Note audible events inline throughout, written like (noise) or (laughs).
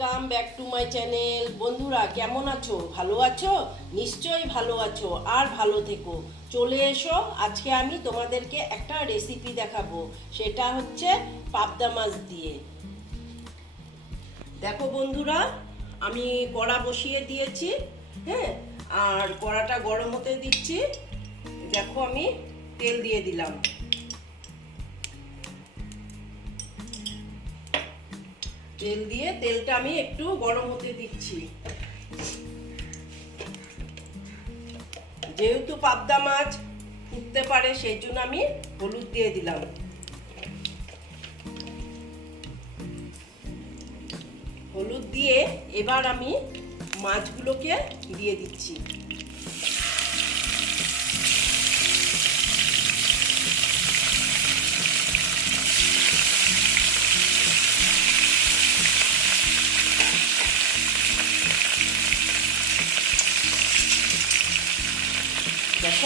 Welcome back to my channel বন্ধুরা, কেমন আছো? ভালো আছো? নিশ্চয়ই ভালো আছো, আর ভালো থেকো। চলে এসো, আজকে আমি তোমাদেরকে একটা রেসিপি দেখাবো। সেটা হচ্ছে পাবদা মাছ দিয়ে। দেখো বন্ধুরা, আমি কড়া বসিয়ে দিয়েছি হ্যাঁ? আর কড়াটা গরম হতে দিচ্ছি। দেখো আমি তেল দিয়ে দিলাম। তেল দিয়ে তেলটা আমি একটু গরম হতে দিচ্ছি। যেহেতু পাবদা মাছ ফুটতে পারে, সেই জন্য আমি হলুদ দিয়ে দিলাম। হলুদ দিয়ে এবার আমি মাছগুলোকে দিয়ে দিচ্ছি।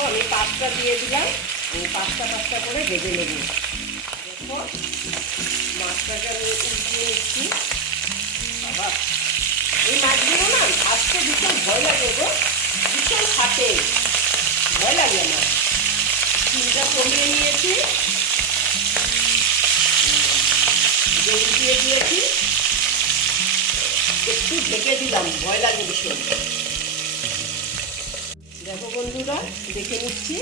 আমি পাঁচটা দিয়ে দিলাম। আমি পাঁচটা পাঁচটা করে ভেজে নেব। দেখো, মাছটাকে আমি উল্টিয়ে নিচ্ছি। বাবা, এই মাছগুলো না ভাজতে ভীষণ ভয় লাগে গো। ভীষণ ফাটে। ভয় লাগে আমার। চিনটা কমিয়ে নিয়েছি। উল্টিয়ে দিয়েছি। একটু ঢেকে দিলাম, ভয় লাগে ভীষণ। দেখো বন্ধুরা, দেখে নিচ্ছি।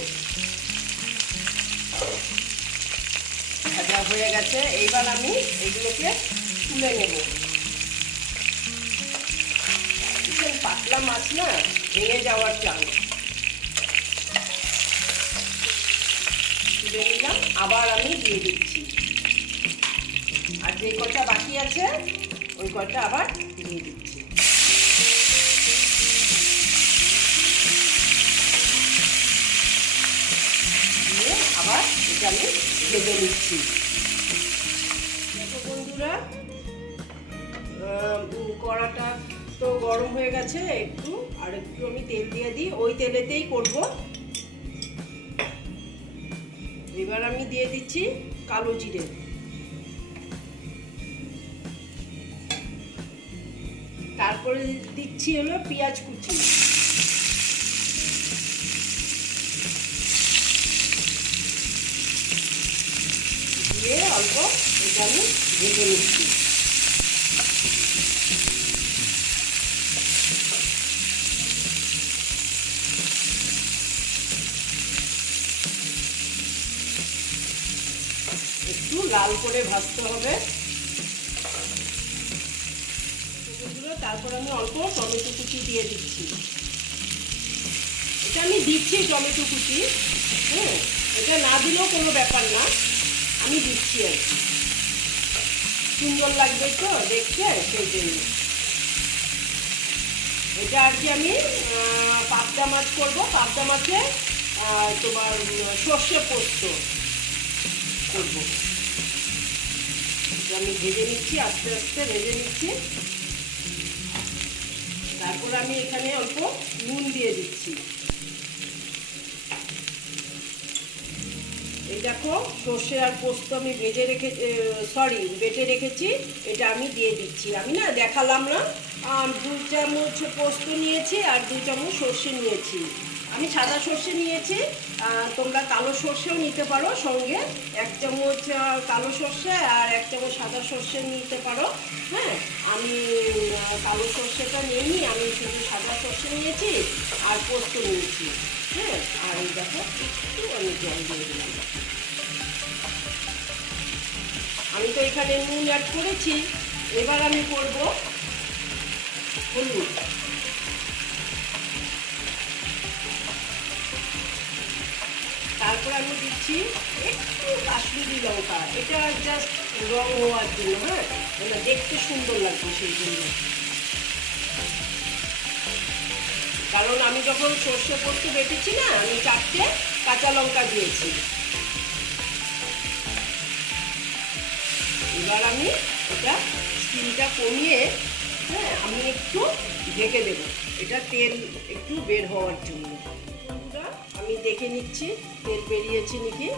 ভাজা হয়ে গেছে। এইবার আমি এগুলোকে তুলে নেব। পাতলা মাছ না, ভেঙে যাওয়ার চান তুলে নিলাম, আবার আমি দিয়ে দিচ্ছি। আর যে কটা বাকি আছে, ওই কটা আবার দিয়ে দিচ্ছি। ভেজে নিচ্ছি বন্ধুরা কড়াটা তো গরম হয়ে গেছে, একটু, আর একটু আমি তেল দিয়ে দিই। ওই তেলেতেই করব। এবার আমি দিয়ে দিচ্ছি কালো জিরে। তারপরে দিচ্ছি হলো পেঁয়াজ কুচি দিয়ে অল্প এটা আমি ভেজে নিচ্ছি। একটু লাল করে ভাজতে হবে। তারপর আমি অল্প টমেটো কুচি দিয়ে দিচ্ছি। এটা আমি দিচ্ছি টমেটো কুচি হ্যাঁ? এটা না দিলেও কোনো ব্যাপার না। আমি দিচ্ছি আর কি। সুন্দর লাগবে তো দেখতে, সেই জন্য। এটা আর কি আমি পাবদা মাছ করব। পাবদা মাছে তোমার সর্ষে পোস্ত করব। আমি ভেজে নিচ্ছি, আস্তে আস্তে ভেজে নিচ্ছি। তারপর আমি এখানে অল্প নুন দিয়ে দিচ্ছি। দেখো, সর্ষে আর পোস্ত আমি ভেজে রেখে সরি বেটে রেখেছি, এটা আমি দিয়ে দিচ্ছি। আমি না দেখালাম না দু চামচ পোস্ত নিয়েছি, আর দু চামচ সর্ষে নিয়েছি। আমি সাদা সর্ষে নিয়েছি তোমরা কালো সর্ষেও নিতে পারো সঙ্গে। এক চামচ কালো সর্ষে আর এক চামচ সাদা সর্ষে নিতে পারো হ্যাঁ? আমি কালো সর্ষেটা নিইনি, আমি শুধু সাদা সর্ষে নিয়েছি আর পোস্ত নিয়েছি হ্যাঁ? আর দেখো, একটু আমি জল দিয়ে দিলাম। আমি তো এখানে নুন অ্যাড করেছি, এবার আমি করব হলুদ। তারপর আমি দিচ্ছি একটু কাশ্মীরি লঙ্কা। এটা জাস্ট রং হওয়ার জন্য হ্যাঁ? মানে দেখতে সুন্দর লাগবে সেই জন্য। কারণ আমি যখন সর্ষে পোস্ত বেটেছি না, আমি চারটে কাঁচা লঙ্কা দিয়েছি। এবার আমি এটা স্টিমটা কমিয়ে হ্যাঁ আমি একটু ঢেকে দেব। এটা তেল একটু বের হওয়ার জন্য। বন্ধুরা, আমি দেখে নিচ্ছি তেল বেরিয়েছে নাকি?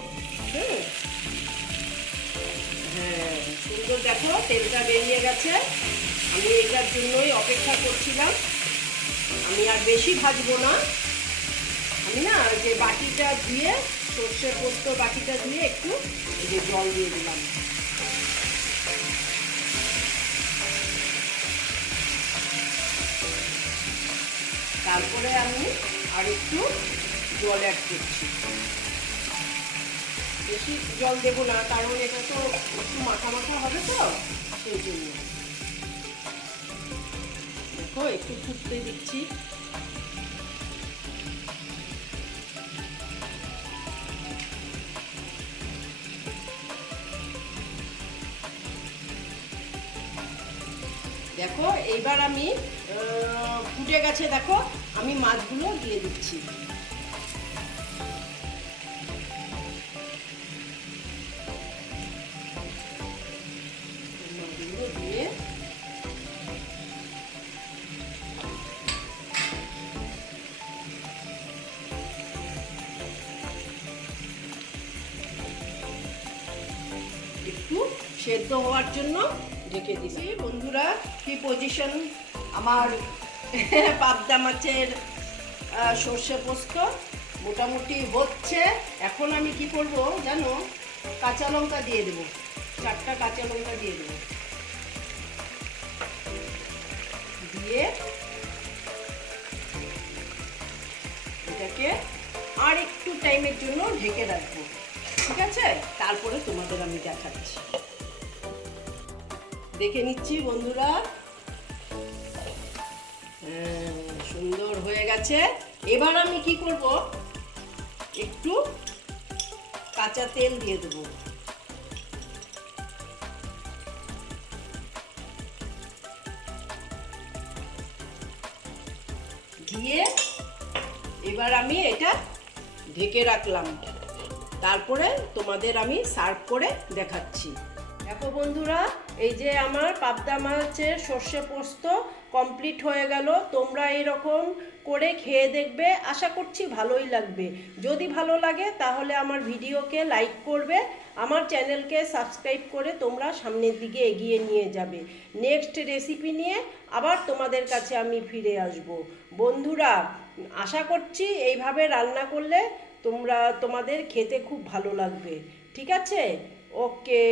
হ্যাঁ হ্যাঁ সুন্দর দেখো তেলটা বেরিয়ে গেছে। আমি এটার জন্যই অপেক্ষা করছিলাম। আমি আর বেশি ভাজবো না। আমি না যে বাটিটা ধুয়ে সর্ষে পোস্ত বাটিটা ধুয়ে একটু যে জল দিয়ে দিলাম। তারপরে আমি আর একটু জল অ্যাড করছি। বেশি জল দেবো না, কারণ এটা তো একটু মাখা মাখা হবে তো, সেই জন্য। দেখো, একটু ফুটতে দিচ্ছি। দেখো, এইবার আমি ফুটে গেছে, দেখো, আমি মাছগুলো দিয়ে দিচ্ছি। একটু সেদ্ধ হওয়ার জন্য ঢেকে দিছি বন্ধুরা, কি পজিশন আমার (laughs) পাবদা মাছের সর্ষে পোস্ত মোটামুটি হচ্ছে। এখন আমি কি করব জানো? কাঁচা লঙ্কা দিয়ে দেবো। চারটা কাঁচা লঙ্কা দিয়ে দেবো। দিয়ে এটাকে আর একটু টাইমের জন্য ঢেকে রাখব। ঠিক আছে? তারপরে তোমাদের আমি দেখাচ্ছি। দেখে নিচ্ছি বন্ধুরা। গেছে এবার আমি কি করব? একটু কাঁচা তেল দিয়ে দেবো। দিয়ে এবার আমি এটা ঢেকে রাখলাম। তারপরে তোমাদের আমি সার্ভ করে দেখাচ্ছি। দেখো বন্ধুরা এই যে আমার পাবদা মাছের সর্ষে পোস্ত কমপ্লিট হয়ে গেল। তোমরা এরকম করে খেয়ে দেখবে। আশা করছি ভালোই লাগবে। যদি ভালো লাগে, তাহলে আমার ভিডিওকে লাইক করবে। আমার চ্যানেলকে সাবস্ক্রাইব করে তোমরা সামনের দিকে এগিয়ে নিয়ে যাবে। নেক্সট রেসিপি নিয়ে আবার তোমাদের কাছে আমি ফিরে আসব। বন্ধুরা, আশা করছি এইভাবে রান্না করলে তোমরা, তোমাদের খেতে খুব ভালো লাগবে। ঠিক আছে? ওকে